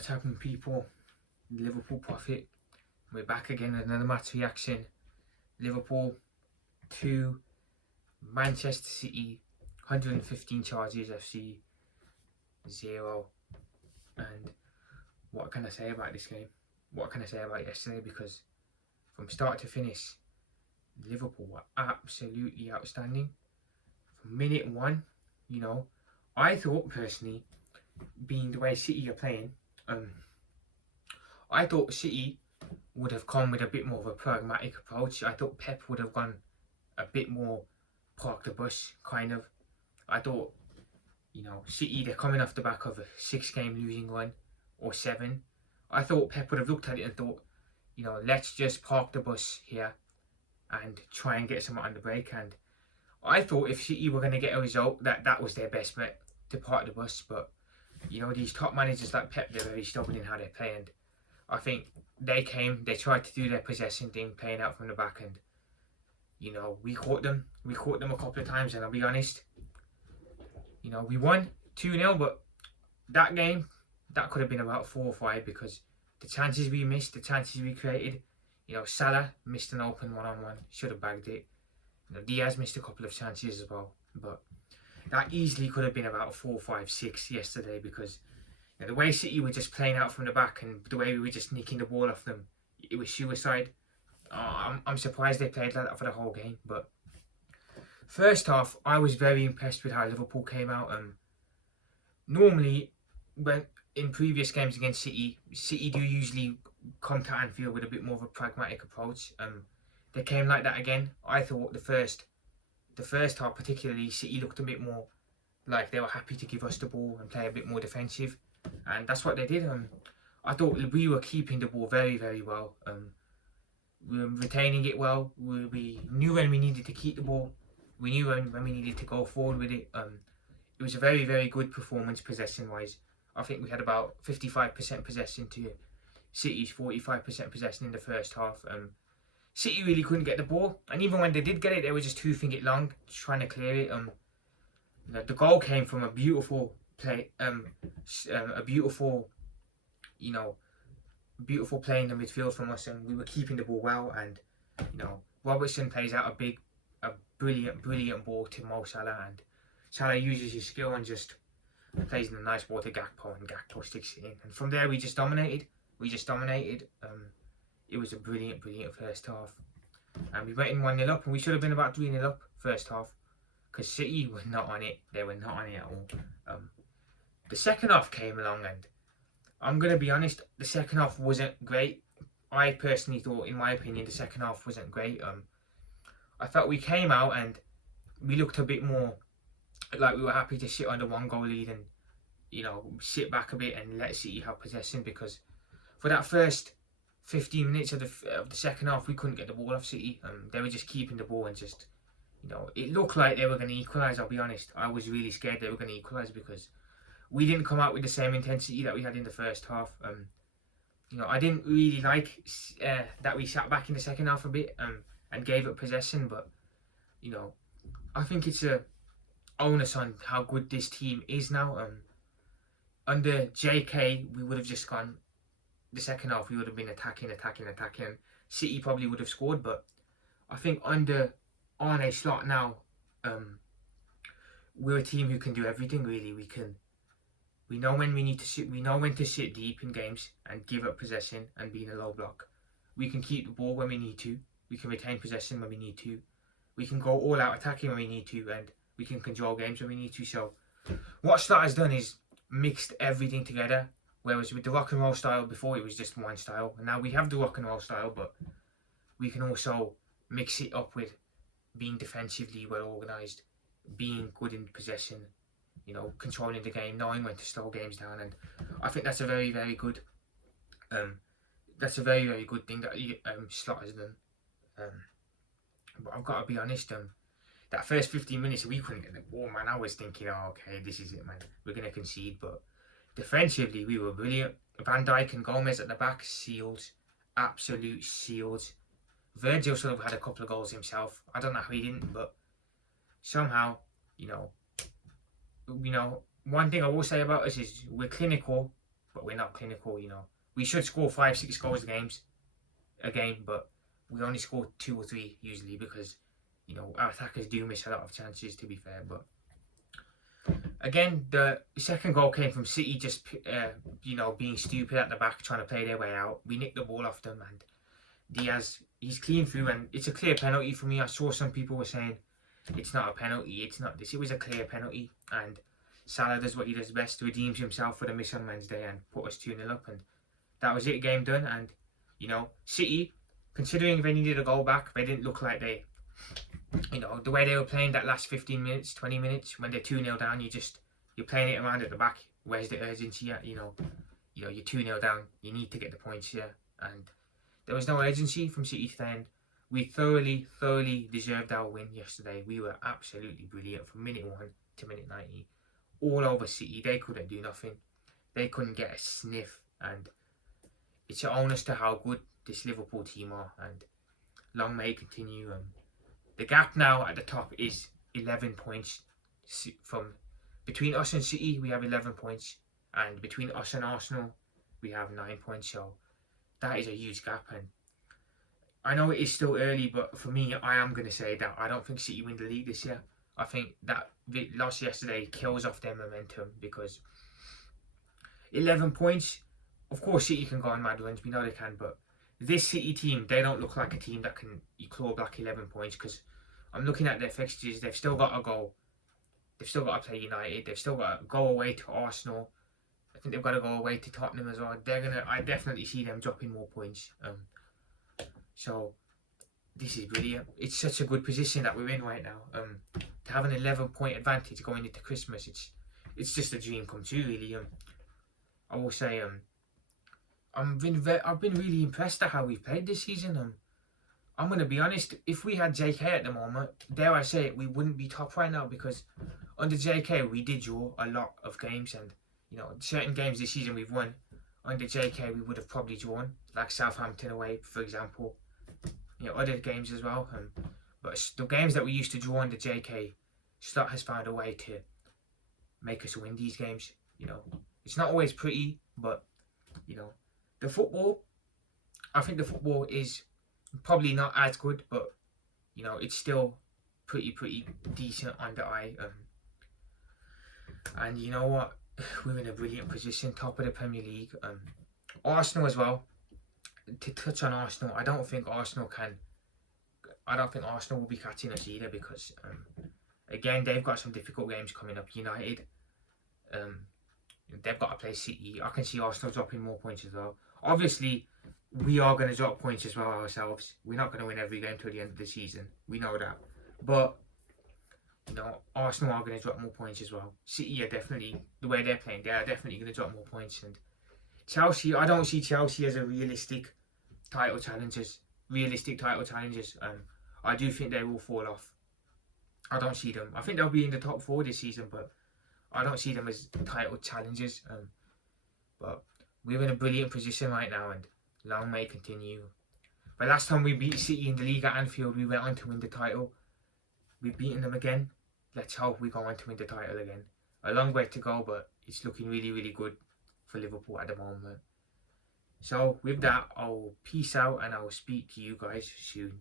What's happening, people? Liverpool Prophet. We're back again with another match reaction. Liverpool 2, Manchester City 115 charges, FC 0. And what can I say about this game? What can I say about yesterday? Because from start to finish, Liverpool were absolutely outstanding. From minute one, I thought personally, being the way City are playing, I thought City would have come with a bit more of a pragmatic approach. I thought Pep would have gone a bit more park the bus, kind of. I thought, City, they're coming off the back of a 6-game losing run, or 7. I thought Pep would have looked at it and thought, let's just park the bus here and try and get someone on the break. And I thought if City were going to get a result, that was their best bet, to park the bus. But, these top managers like Pep, they're very stubborn in how they play. And I think they tried to do their possession thing, playing out from the back, and we caught them. We caught them a couple of times, and I'll be honest, we won 2-0, but that game, that could have been about 4 or 5, because the chances we missed, the chances we created, Salah missed an open one-on-one, should have bagged it. Diaz missed a couple of chances as well, but that easily could have been about 4, 5, 6 yesterday, because the way City were just playing out from the back and the way we were just nicking the ball off them, it was suicide. I'm surprised they played like that for the whole game. But first half, I was very impressed with how Liverpool came out. Normally, when in previous games against City do usually come to Anfield with a bit more of a pragmatic approach. They came like that again. I thought the first half particularly, City looked a bit more like they were happy to give us the ball and play a bit more defensive. And that's what they did. I thought we were keeping the ball very, very well. We were retaining it well. We knew when we needed to keep the ball. We knew when we needed to go forward with it. It was a very, very good performance possession-wise. I think we had about 55% possession to City's 45% possession in the first half. City really couldn't get the ball, and even when they did get it, they were just hoofing it long, trying to clear it. The goal came from a beautiful play, a beautiful play in the midfield from us, and we were keeping the ball well. And Robertson plays out a brilliant ball to Mo Salah, and Salah uses his skill and just plays in a nice ball to Gakpo, and Gakpo sticks it in. And from there, we just dominated. It was a brilliant first half, and we went in 1-0 up, and we should have been about 3-0 up first half, because City were not on it. They were not on it at all. The second half came along, and I'm going to be honest, the second half wasn't great. I personally thought, in my opinion, the second half wasn't great. I felt we came out and we looked a bit more like we were happy to sit on the 1-goal lead and, sit back a bit and let City have possession, because for that first 15 minutes of the second half, we couldn't get the ball off City. They were just keeping the ball and just, it looked like they were going to equalise. I'll be honest, I was really scared they were going to equalise, because we didn't come out with the same intensity that we had in the first half. I didn't really like that we sat back in the second half a bit and gave up possession. But, I think it's a onus on how good this team is now. Under JK, we would have just gone, the second half, we would have been attacking. City probably would have scored. But I think under Arne Slot now, we're a team who can do everything, really. We know when we need to sit. We know when to sit deep in games and give up possession and be in a low block. We can keep the ball when we need to. We can retain possession when we need to. We can go all out attacking when we need to, and we can control games when we need to. So what Slot has done is mixed everything together. Whereas with the rock and roll style before, it was just one style. And now we have the rock and roll style, but we can also mix it up with being defensively well organised, being good in possession, controlling the game, knowing when to slow games down. And I think that's a very, very good thing that Slot has done. But I've got to be honest, that first 15 minutes we couldn't get the ball, man. I was thinking, oh, okay, this is it, man, we're going to concede. But defensively, we were brilliant. Van Dijk and Gomez at the back, seals, absolute seals. Virgil sort of had a couple of goals himself. I don't know how he didn't, but somehow, one thing I will say about us is we're clinical but we're not clinical. We should score 5-6 goals a game, but we only score 2 or 3 usually because our attackers do miss a lot of chances, to be fair. But again, the second goal came from City just being stupid at the back, trying to play their way out. We nicked the ball off them, and Diaz, he's clean through, and it's a clear penalty for me. I saw some people were saying it's not a penalty, it's not this. It was a clear penalty, and Salah does what he does best, redeems himself for the miss on Wednesday and put us 2-0 up, and that was it, game done. And City, considering they needed a goal back, they didn't look like they, the way they were playing that last 15 minutes, 20 minutes, when they're 2-0 down, you're playing it around at the back. Where's the urgency at? You're 2-0 down, you need to get the points here, and there was no urgency from City today, and we thoroughly deserved our win yesterday. We were absolutely brilliant from minute 1 to minute 90. All over City, they couldn't do nothing. They couldn't get a sniff, and it's an onus to how good this Liverpool team are, and long may it continue. The gap now at the top is 11 points. From between us and City, we have 11 points, and between us and Arsenal, we have 9 points. So that is a huge gap, and I know it is still early, but for me, I am going to say that I don't think City win the league this year. I think that the loss yesterday kills off their momentum, because 11 points, of course City can go on mad runs, we know they can, but this City team, they don't look like a team that can claw back 11 points, because I'm looking at their fixtures. They've still got to go. They've still got to play United. They've still got to go away to Arsenal. I think they've got to go away to Tottenham as well. I definitely see them dropping more points. So this is brilliant. It's such a good position that we're in right now. To have an 11-point advantage going into Christmas, it's just a dream come true, really. I will say, I've been really impressed at how we've played this season. I'm going to be honest, if we had JK at the moment, dare I say it, we wouldn't be top right now, because under JK we did draw a lot of games, and certain games this season we've won. Under JK we would have probably drawn, like Southampton away, for example. Other games as well. But the games that we used to draw under JK, Slot has found a way to make us win these games. It's not always pretty, but the football, I think the football is probably not as good, but it's still pretty decent on the eye. And you know what? We're in a brilliant position, top of the Premier League. Arsenal as well. To touch on Arsenal, I don't think Arsenal will be catching us either, because again, they've got some difficult games coming up. United, they've got to play City. I can see Arsenal dropping more points as well. Obviously, we are going to drop points as well ourselves. We're not going to win every game till the end of the season. We know that. But Arsenal are going to drop more points as well. City are definitely, the way they're playing, they are definitely going to drop more points. And Chelsea, I don't see Chelsea as a realistic title challengers. I do think they will fall off. I don't see them. I think they'll be in the top 4 this season, but I don't see them as title challengers. But we're in a brilliant position right now, and long may it continue. The last time we beat City in the league at Anfield, we went on to win the title. We've beaten them again. Let's hope we go on to win the title again. A long way to go, but it's looking really good for Liverpool at the moment. So with that, I'll peace out, and I'll speak to you guys soon.